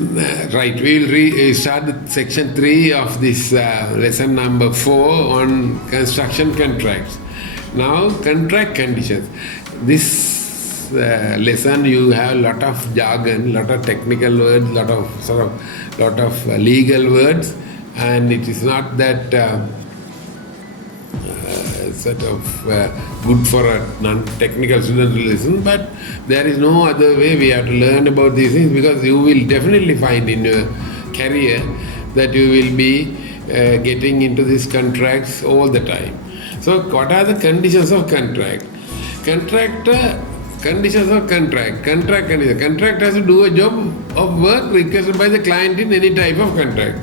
Right, we will start section 3 of this lesson number 4 on construction contracts. Now, contract conditions. This lesson you have a lot of jargon, lot of technical words, lot of legal words, and it is not that good for a non-technical student to listen, but there is no other way. We have to learn about these things, because you will definitely find in your career that you will be getting into these contracts all the time. So what are the conditions of contract? Conditions of contract. Contract has to do a job of work requested by the client in any type of contract.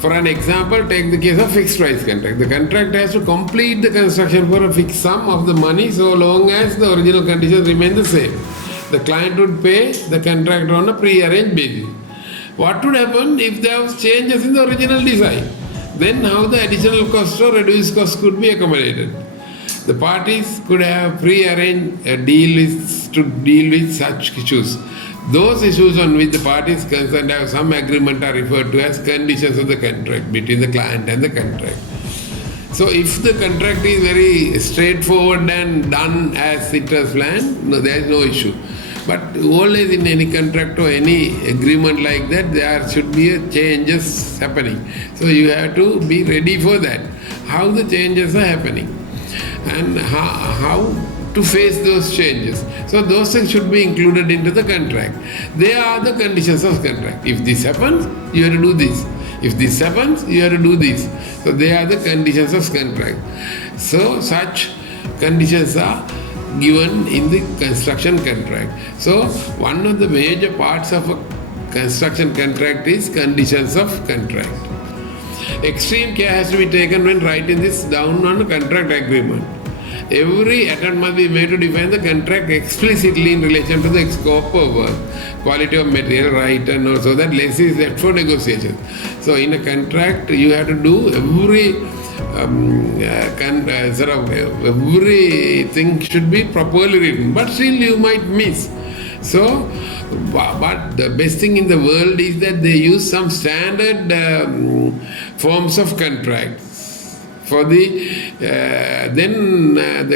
For an example, take the case of fixed price contract. The contract has to complete the construction for a fixed sum of the money so long as the original conditions remain the same. The client would pay the contractor on a pre-arranged basis. What would happen if there was changes in the original design? Then how the additional cost or reduced cost could be accommodated? The parties could have pre-arranged a deal to deal with such issues. Those issues on which the parties concerned have some agreement are referred to as conditions of the contract between the client and the contract. So if the contract is very straightforward and done as it was planned, no, there is no issue. But always in any contract or any agreement like that, there should be changes happening. So you have to be ready for that. How the changes are happening and how to face those changes. So those things should be included into the contract. They are the conditions of contract. If this happens, you have to do this. If this happens, you have to do this. So they are the conditions of contract. So such conditions are given in the construction contract. So one of the major parts of a construction contract is conditions of contract. Extreme care has to be taken when writing this down on a contract agreement. Every attempt must be made to define the contract explicitly in relation to the scope of work, quality of material, right, and also that less is left for negotiation. So in a contract, you have to do everything should be properly written, but still you might miss. So, but the best thing in the world is that they use some standard forms of contracts. For the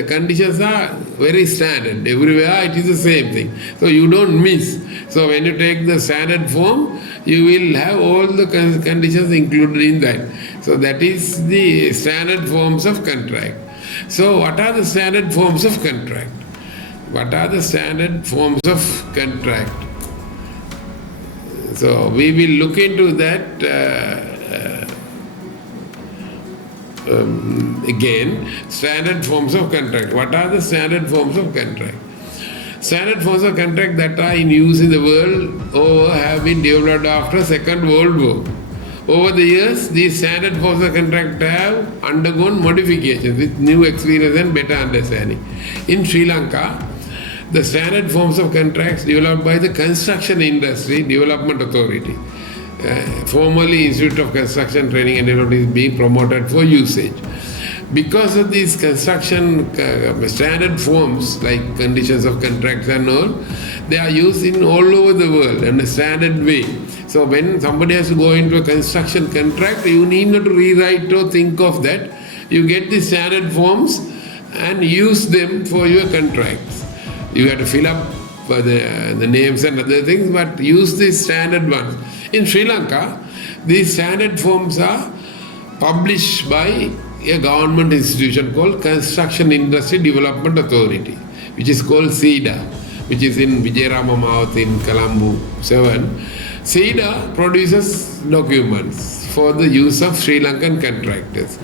conditions are very standard. Everywhere it is the same thing. So you don't miss. So when you take the standard form, you will have all the conditions included in that. So that is the standard forms of contract. So what are the standard forms of contract? What are the standard forms of contract? So we will look into that again. Standard forms of contract. What are the standard forms of contract? Standard forms of contract that are in use in the world or have been developed after Second World War. Over the years, these standard forms of contract have undergone modifications with new experience and better understanding. In Sri Lanka, the standard forms of contracts developed by the Construction Industry Development Authority, formerly Institute of Construction Training and Development, is being promoted for usage. Because of these construction standard forms like conditions of contracts and all, they are used in all over the world in a standard way. So when somebody has to go into a construction contract, you need not to rewrite or think of that. You get the standard forms and use them for your contracts. You have to fill up the names and other things, but use the standard ones. In Sri Lanka, these standard forms are published by a government institution called Construction Industry Development Authority, which is called SIDA, which is in Vijayarama Mouth in Colombo 7. SIDA produces documents for the use of Sri Lankan contractors.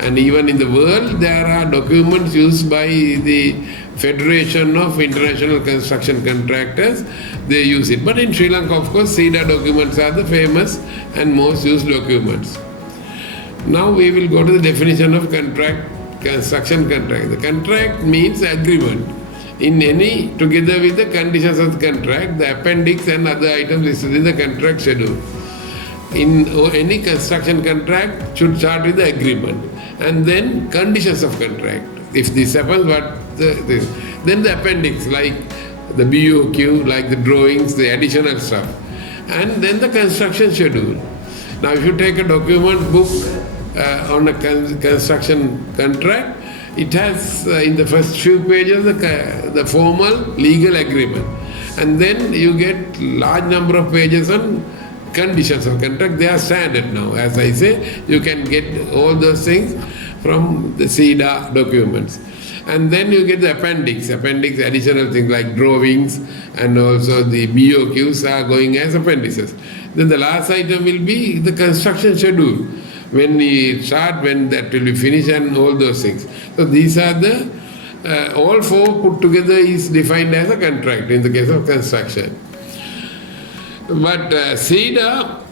And even in the world, there are documents used by the Federation of International Construction Contractors. They use it. But in Sri Lanka, of course, SIDA documents are the famous and most used documents. Now we will go to the definition of contract, construction contract. The contract means agreement in any, together with the conditions of the contract, the appendix and other items listed in the contract schedule. In any construction contract should start with the agreement and then conditions of contract. If this happens, then the appendix, like the BOQ, like the drawings, the additional stuff. and then the construction schedule. Now, if you take a document book on a construction contract, it has in the first few pages the formal legal agreement, and then you get large number of pages on conditions of contract. They are standard now. As I say, you can get all those things from the SEDA documents. And then you get the appendix additional things like drawings, and also the BOQs are going as appendices. Then the last item will be the construction schedule. When we start, when that will be finished, and all those things. So these are the, all four put together is defined as a contract in the case of construction. But SEDA,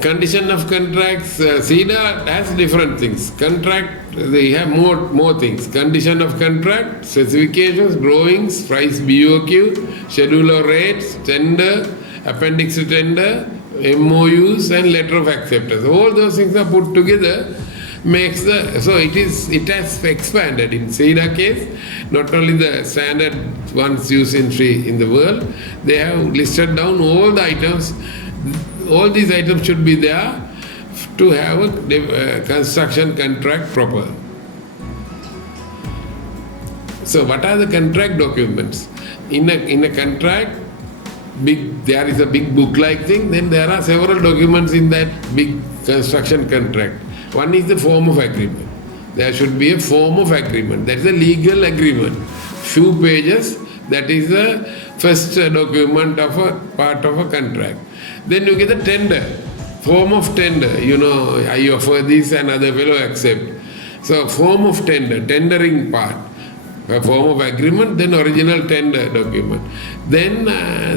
condition of contracts, SEDA has different things. Contract, they have more things. Condition of contract, specifications, drawings, price BOQ, schedule of rates, tender, appendix to tender, MOUs, and letter of acceptance. All those things are put together, makes the, so it has expanded. In SEDA case, not only the standard ones used in the world, they have listed down all the items. All these items should be there to have a construction contract proper. So what are the contract documents? In a contract, there is a big book-like thing, then there are several documents in that big construction contract. One is the form of agreement. There should be a form of agreement. That is a legal agreement. Few pages, that is the first document of a part of a contract. Then you get the tender, form of tender. You know, I offer this and other fellow accept. So form of tender, tendering part. A form of agreement, then original tender document. Then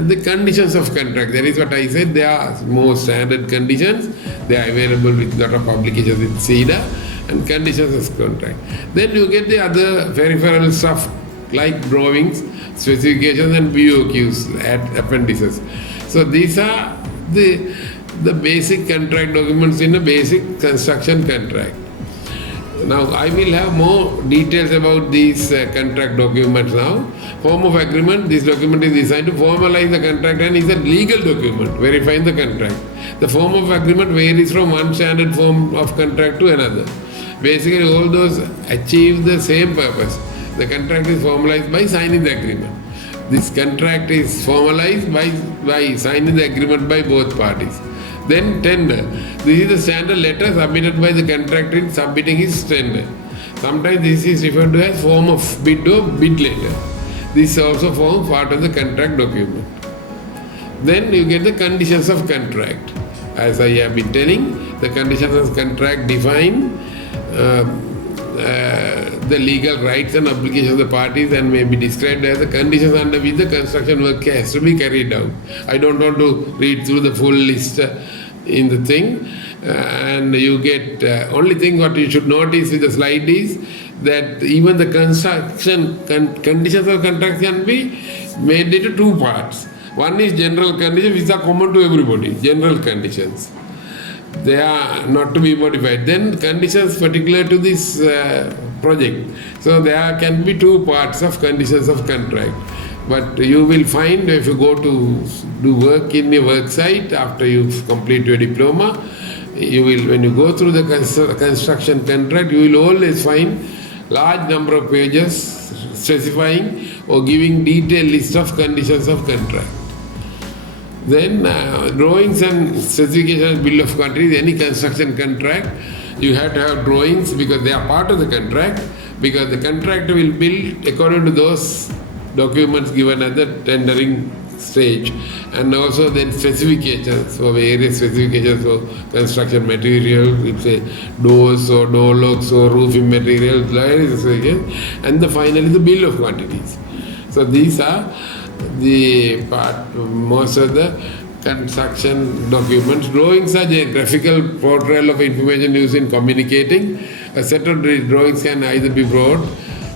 the conditions of contract. That is what I said. There are more standard conditions. They are available with a lot of publications in SEDA, and conditions of contract. Then you get the other peripheral stuff like drawings, specifications, and BOQs at appendices. So these are the basic contract documents in a basic construction contract. Now, I will have more details about these contract documents now. Form of agreement, this document is designed to formalize the contract and is a legal document verifying the contract. The form of agreement varies from one standard form of contract to another. Basically, all those achieve the same purpose. The contract is formalized by signing the agreement. This contract is formalized by signing the agreement by both parties. Then tender. This is the standard letter submitted by the contractor in submitting his tender. Sometimes this is referred to as form of bid or bid letter. This also forms part of the contract document. Then you get the conditions of contract. As I have been telling, the conditions of contract define the legal rights and obligations of the parties and may be described as the conditions under which the construction work has to be carried out. I don't want to read through the full list in the thing, and you get only thing what you should notice with the slide is that even the construction conditions of contract can be made into two parts. One is general conditions which are common to everybody, general conditions. They are not to be modified. Then conditions particular to this project. So there can be two parts of conditions of contract. But you will find if you go to do work in a work site after you've completed your diploma, you will, when you go through the construction contract, you will always find large number of pages specifying or giving detailed list of conditions of contract. Then drawings and specifications, bill of quantities, any construction contract, you have to have drawings because they are part of the contract, because the contractor will build according to those documents given at the tendering stage, and also then specifications for various specifications for construction material, say doors or door locks or roofing materials, various specifications, and finally the bill of quantities. So these are the part, most of the construction documents. Drawings are a graphical portrayal of information used in communicating. A set of drawings can either be brought.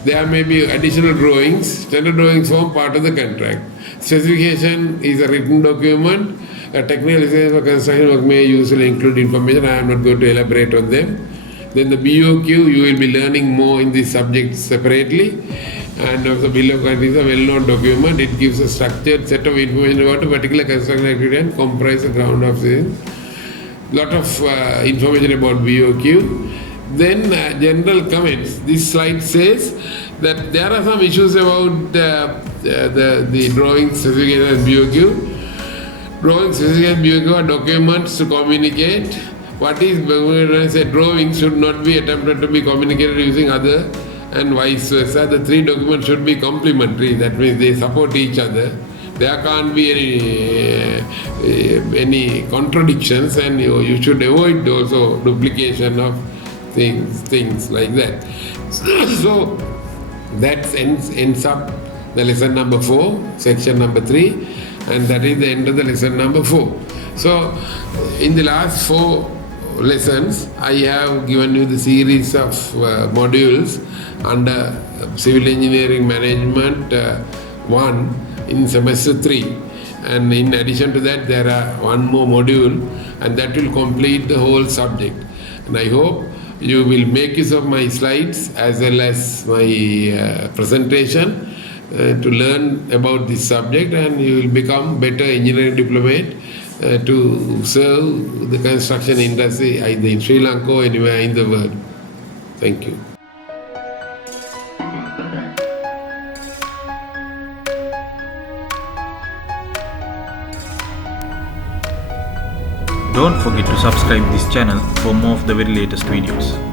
There may be additional drawings. Standard drawings form part of the contract. Specification is a written document. A technical license for construction work may usually include information. I am not going to elaborate on them. Then the BOQ, you will be learning more in this subject separately. And of the bill of quantities is a well-known document. It gives a structured set of information about a particular construction activity and comprises the ground of things. Lot of information about BOQ. Then general comments. This slide says that there are some issues about the drawing specification as BOQ. Drawing specification BOQ are documents to communicate. What is when I say drawing should not be attempted to be communicated using other and vice versa. The three documents should be complementary. That means they support each other. There can't be any contradictions, and you should avoid also duplication of things like that. So that ends up the lesson number 4, section number 3, and that is the end of the lesson number 4. So in the last 4 lessons, I have given you the series of modules under Civil Engineering Management 1 in semester 3, and in addition to that there are one more module, and that will complete the whole subject. And I hope you will make use of my slides as well as my presentation to learn about this subject, and you will become better engineering diplomat to serve the construction industry either in Sri Lanka or anywhere in the world. Thank you. Don't forget to subscribe this channel for more of the very latest videos.